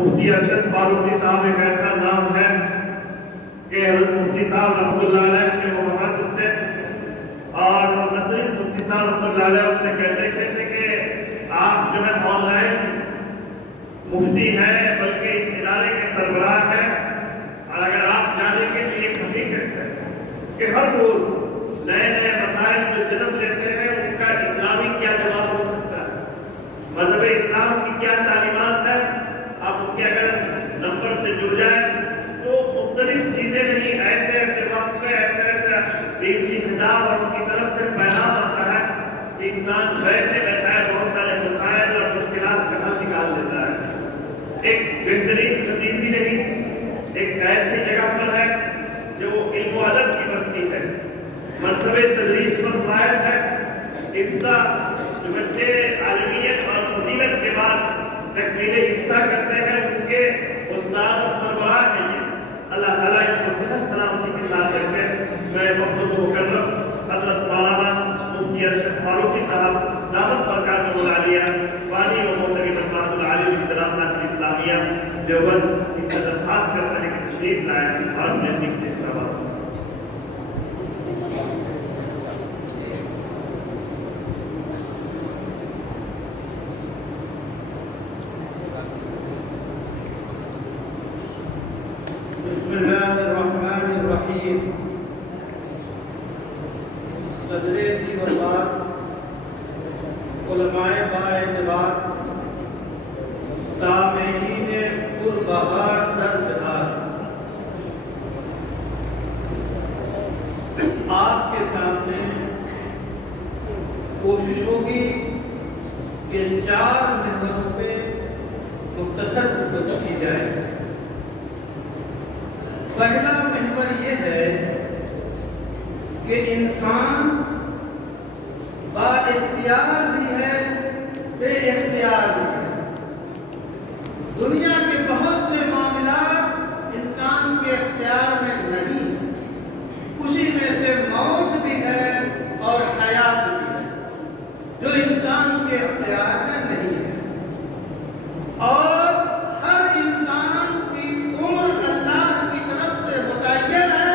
مفتی ارشد فاروقی صاحب ایک ایسا نام ہے کہ حضرت مفتی صاحب رحمۃ اللہ علیہ کے وہ محسوس تھے اور نصیر مفتی صاحب رحمۃ اللہ علیہ ان سے کہتے تھے کہ آپ جو ہے آن لائن مفتی ہیں بلکہ اس ادارے کے سربراہ ہیں، اور اگر آپ جانیں گے تو یہ حقیقت ہے کہ ہر روز نئے نئے مسائل جو جنم لیتے ہیں ان کا اسلامی کیا جواب ہو سکتا ہے، مذہب اسلام کی کیا تعلیمات ہے۔ آپ ان کے اگر نمبر سے جڑ جائیں تو مختلف چیزیں نہیں، ایسے ایسے وقت میں ایسے ایسے حجاب اور ان کی طرف سے پیغام آتا ہے کہ انسان بیٹھے بیٹھائے بہت سارے مسائل اور مشکلات کا حل نکال دیتا ہے۔ ایک بہترین خطیب بھی نہیں، ایک ایسی جگہ پر ہے جو علم و ادب کی بستی ہے، منصب تدریس پر فائد ہے، افتاء جو بچے عالمیت اور فضیلت کے بعد تکمیل افتاء کرتے ہیں ان کے استاد اور سربراہ ہیں۔ اللہ تعالیٰ ان کو صحت سلامتی کے ساتھ رکھے۔ میں محمد مکرم حضرت مولانا مفتی ارشد فاروقی صاحب دعوت برکات العالیہ بانی و محترم رحمۃ العالی الدراسات الاسلامیہ دیوبند ان سے درخواست کرتے ہیں کہ تشریف لائیں اور میں اپنی احترام بسم اللہ الرحمن الرحیم۔ صدر دی وفات علماء باعتبار سامعین پربہار در بہار، آپ کے سامنے کوشش ہوگی کہ 4 محوروں پہ مختصر گفتگو کی جائے۔ پہلا محور یہ ہے کہ انسان با اختیار بھی ہے، بے اختیار بھی ہے۔ دنیا کے بہت سے معاملات انسان کے اختیار میں نہیں، اسی میں سے موت بھی ہے اور حیات بھی ہے جو انسان کے اختیار میں نہیں ہے، اور ہر انسان کی عمر اللہ کی طرف سے متعین ہے،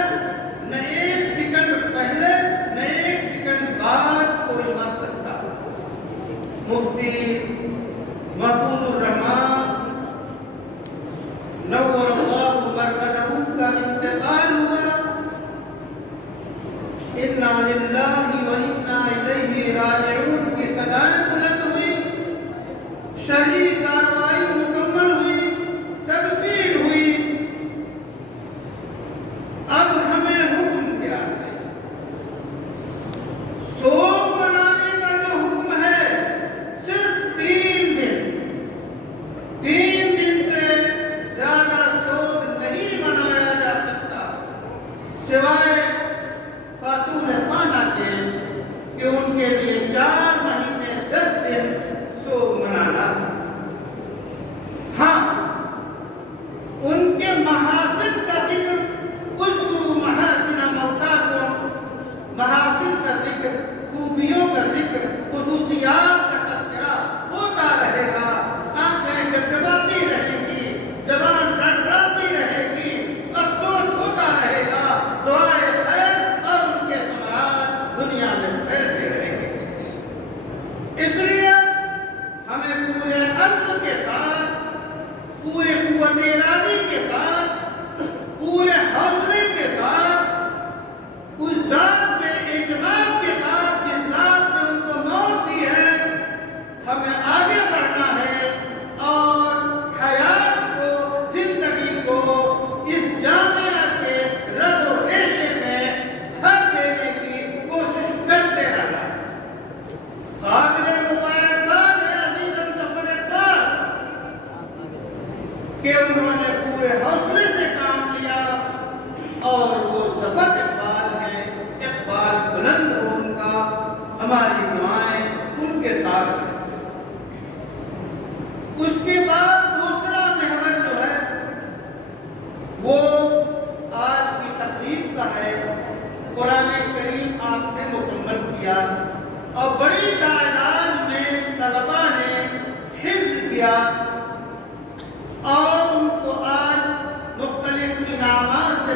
نہ ایک سیکنڈ پہلے نہ ایک سیکنڈ بعد کوئی مر سکتا۔ مفتی محفوظ الرحمان نور اللہ مرکزہ کا انتقال ہوا، انا للہ و انا الیہ راجعون کی صدائیں بلند ہوئی، شرعی کارروائی مکمل ہوئی، تدفین ہوئی۔ اب ہمیں حکم کیا ہے؟ سوگ منانے کا جو حکم ہے صرف 3 دن، 3 دن سے زیادہ سوگ نہیں منایا جا سکتا سوائے خاتون خانہ کے کہ ان کے لیے 4 مہینے 10 دن سوگ منانا۔ ہاں، ان کے محاسن کا ذکر، اذکروا محاسن موتاکم، محاسن کا ذکر، خوبیوں کا ذکر، خصوصیات کا تذکرہ ہوتا رہے گا، آنکھیں ڈبڈباتی رہے گی، زبان لڑکھڑاتی رہے گی، افسوس ہوتا رہے گا، دعائے خیر اور ان کے ثمرات دنیا میں پھیلتے رہیں گے۔ اس لیے ہمیں پورے عزم کے ساتھ، پورے قوت ارادی کے ساتھ، پورے حوصلے کے ساتھ، اس ذات میں اعتماد کے ساتھ جس ذات نے ان کو موت دی ہے، ہمیں آگے بڑھنا ہے اور حیات کو، زندگی کو اس جامعہ کے رد و ریشے میں بھر دینے کی کوشش کرتے رہنا ہے۔ قابل مبارکباد ہے عزیز ظفر اقبال کہ انہوں نے پورے حوصلے سے کام لیا، اور وہ ظفر اقبال ہیں، اقبال بلند ہو ان کا، ہماری دعائیں ان کے ساتھ ہیں۔ اس کے بعد دوسرا محور جو ہے وہ آج کی تقریب کا ہے۔ قرآن کریم آپ نے مکمل کیا اور بڑی تعداد میں طلباء نے حفظ کیا، اور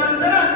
15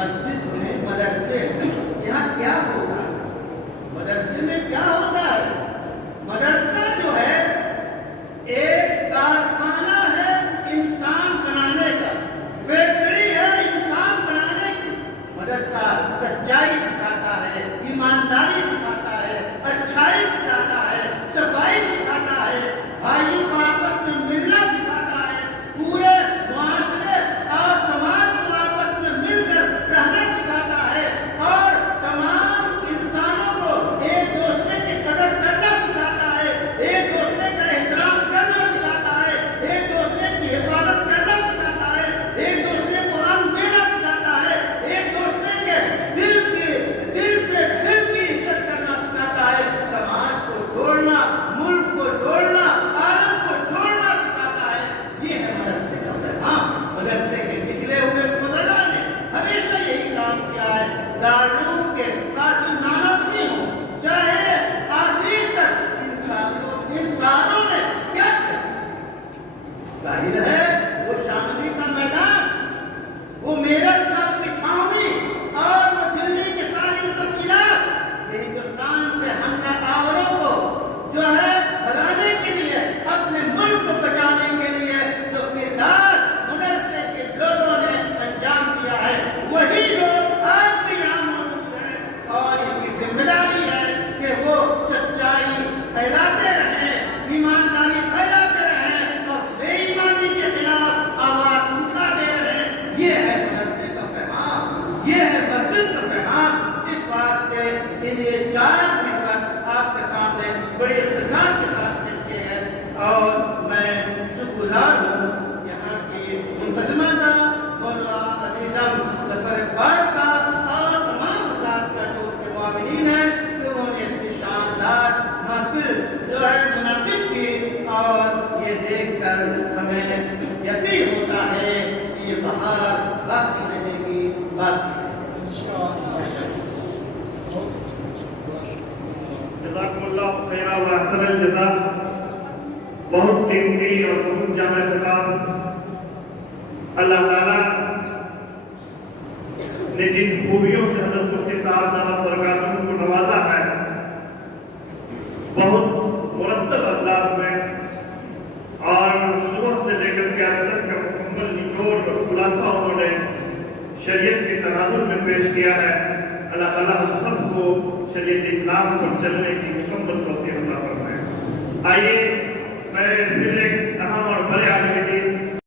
مسجد میں مدرسے یہاں کیا ہوتا ہے؟ مدرسے میں کیا ہوتا ہے؟ مدرسہ جو ہے ایک کارخانہ ہے انسان بنانے کا، فیکٹری ہے انسان بنانے کی۔ مدرسہ سچائی سکھاتا ہے، ایمانداری سکھاتا ہے، اچھائی سکھاتا ہے، صفائی سکھاتا ہے، بھائیوں کو آپس میں ملنا سکھاتا ہے، پورے معاشرے اور سماج کو آپس میں مل کر رہنا سکھاتا ہے، اور تمام انسانوں کو ایک دوسرے کی قدر کرنا سکھاتا ہے، ایک دوسرے کا احترام کرنا سکھاتا ہے، ایک دوسرے کی حفاظت کرنا سکھاتا ہے، ایک دوسرے کو امن دینا سکھاتا ہے، ایک دوسرے کے دل سے دل کی عزت کرنا سکھاتا ہے، سماج کو جوڑنا، ملک کو جوڑنا، عالم کو جوڑنا سکھاتا ہے۔ یہ ہے مدرسے کا پیغام۔ مدرسے کے نکلے ہوئے فضلاء نے ہمیشہ یہی کام کیا ہے۔ دارالعلوم کے قاسم نانوتوی ہوں، چاہے آخر تک انسانوں نے کیا کیا؟ ظاہر ہے وہ شاملی کا میدان، وہ میرٹھ کی چھاؤنی اور وہ دلی کی ساری تفصیلات، یہ ہندوستان پہ حملہ آوروں کو جو ہے بھگانے کے لیے، اپنے ملک کو بچانے کے لیے جو کردار مدرسے کے لوگوں نے انجام دیا ہے، وہی لوگ آج بھی یہاں موجود ہیں، اور ان کی ذمہ داری ہے کہ وہ سچائی پھیلاتے رہیں، ایمانداری پھیلاتے رہیں، اور بے ایمانی کے خلاف آواز اٹھاتے رہیں۔ یہ ہے مدرسے کا پیغام، یہ ہے مسجد کا پیغام۔ اس واسطے کے لیے 4 محور آپ کے سامنے بڑی اختصار کے ساتھ پیش کیے ہیں، اور میں شکر گزار ہوں یہاں کی منتظمہ کا، مولانا عزیزم ظفر اقبال کا، اور تمام حضرات کا جو ان کے معاونین ہیں، جو انہوں نے اتنی شاندار محفل جو ہے منعقد کی، اور یہ دیکھ کر ہمیں یقین ہوتا ہے کہ یہ بہار باقی رہے گی، باقی رہے گی۔ جزاکم اللہ خیرا و احسن الجزاء۔ بہت قیمتی اور بہت جامع خطاب اللہ تعالیٰ نے جن خوبیوں سے حضرت مفتی صاحب دامت برکاتہ کو نوازا ہے، بہت مرتب انداز میں اور صبح سے لے کر کے اب تک کا مکمل نچوڑ اور خلاصہ انہوں نے شریعت کے تناظر میں پیش کیا ہے۔ اللہ تعالیٰ ہم سب کو شریعت اسلام پر چلنے کی مکمل توفیق عطا فرمائے۔ آئیے میں پھر ایک اہم اور بڑے عالم دین